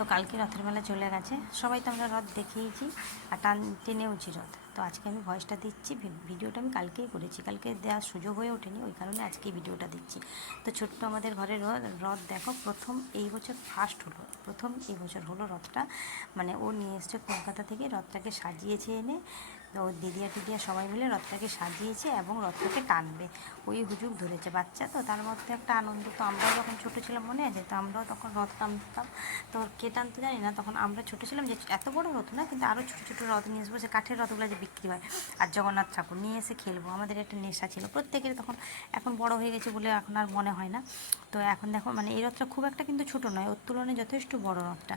তো কালকে রথের মেলা চলে গেছে, সবাই তো আমরা রথ দেখেইছি আর টেনেওছি রথ। তো আজকে আমি ভয়েসটা দিচ্ছি, ভিডিওটা আমি কালকেই করেছি, কালকে দেওয়ার সুযোগ হয়ে ওঠেনি, ওই কারণে আজকে ভিডিওটা দিচ্ছি। তো ছোট্ট আমাদের ঘরের রথ দেখো, প্রথম এই বছর ফার্স্ট হলো, প্রথম এই বছর হলো রথটা, মানে ও নিয়ে এসছে কলকাতা থেকে, রথটাকে সাজিয়েছে এনে। তো ওর দিদিয়া টিদিয়া সবাই মিলে রথটাকে সাজিয়েছে এবং রথটাকে টানবে, ওই হুজুগ ধরেছে বাচ্চা, তো তার মধ্যে একটা আনন্দ। তো আমরাও যখন ছোটো ছিলাম মনে আছে, তো আমরাও তখন রথ টানতাম। তো কে টানতে জানি না, তখন আমরা ছোটো ছিলাম, যে এত বড় রথ না, কিন্তু আরও ছোটো ছোটো রথ নিয়ে আসবো, সে কাঠের রথগুলো যে বিক্রি হয়, আর জগন্নাথ ঠাকুর নিয়ে এসে খেলবো, আমাদের একটা নেশা ছিল প্রত্যেকের তখন। এখন বড় হয়ে গেছে বলে এখন আর মনে হয় না। তো এখন দেখো, মানে এই রথটা খুব একটা কিন্তু ছোটো নয়, ওর তুলনায় যথেষ্ট বড় রথটা।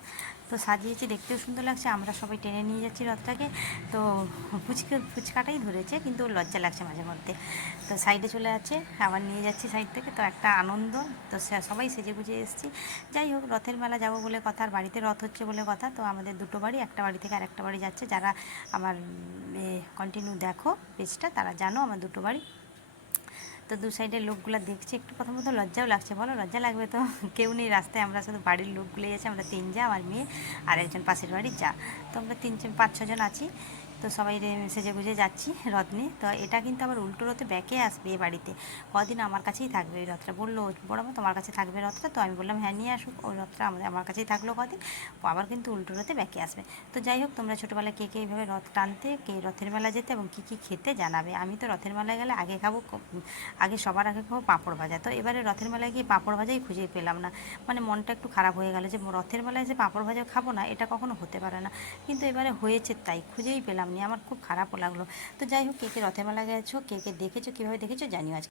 তো সাজিয়েছি, দেখতেও সুন্দর লাগছে, আমরা সবাই টেনে নিয়ে যাচ্ছি রথটাকে। তো ফুচকাটাই ধরেছে, কিন্তু ওর লজ্জা লাগছে মাঝে মধ্যে, তো সাইডে চলে যাচ্ছে, আবার নিয়ে যাচ্ছি সাইড থেকে, তো একটা আনন্দ। তো সবাই সেজে গুজে এসেছি। যাই হোক, রথের মেলা যাবো বলে কথা, আর বাড়িতে রথ হচ্ছে বলে কথা। তো আমাদের দুটো বাড়ি, একটা বাড়ি থেকে আরেকটা বাড়ি যাচ্ছে, যারা আমার কন্টিনিউ দেখো পেজটা তারা জানো আমার দুটো বাড়ি। তো দু সাইডের লোকগুলো দেখছি, একটু প্রথমত লজ্জাও লাগছে, বলো লজ্জা লাগবে তো, কেউ নেই রাস্তায়, আমরা শুধু বাড়ির লোকগুলোই আছে, আমরা তিন যা, আমার মেয়ে আর একজন পাশের বাড়ির যা, তো আমরা পাঁচ ছজন আছি। তো সবাই সেজে গুজে যাচ্ছি রথ নিয়ে। তো এটা কিন্তু আবার উল্টো রথে ব্যাকে আসবে এ বাড়িতে, কদিন আমার কাছেই থাকবে ওই রথটা, বললো বড় মা তোমার কাছে থাকবে রথটা, তো আমি বললাম হ্যাঁ নিয়ে আসুক, ওই রথটা আমার কাছেই থাকলো কদিন, আবার কিন্তু উল্টো রথে ব্যাকে আসবে। তো যাই হোক, তোমরা ছোটোবেলায় কে কে এইভাবে রথ টানতে, কে রথের মেলা যেতে এবং কী কী খেতে জানাবে। আমি তো রথের মেলায় গেলে আগে খাবো, আগে সবার আগে খাবো পাঁপড় ভাজা। তো এবারে রথের মেলায় গিয়ে পাঁপড় ভাজাই খুঁজে পেলাম না, মানে মনটা একটু খারাপ হয়ে গেল যে রথের মেলায় যে পাঁপড় ভাজা খাবো না, এটা কখনো হতে পারে না, কিন্তু এবারে হয়েছে তাই খুঁজেই পেলাম না, আমার খুব খারাপও লাগলো। তো যাই হোক, কে কে রথের মেলায় গেছো, কে কে দেখেছো, কীভাবে দেখেছো জানিও আজকে।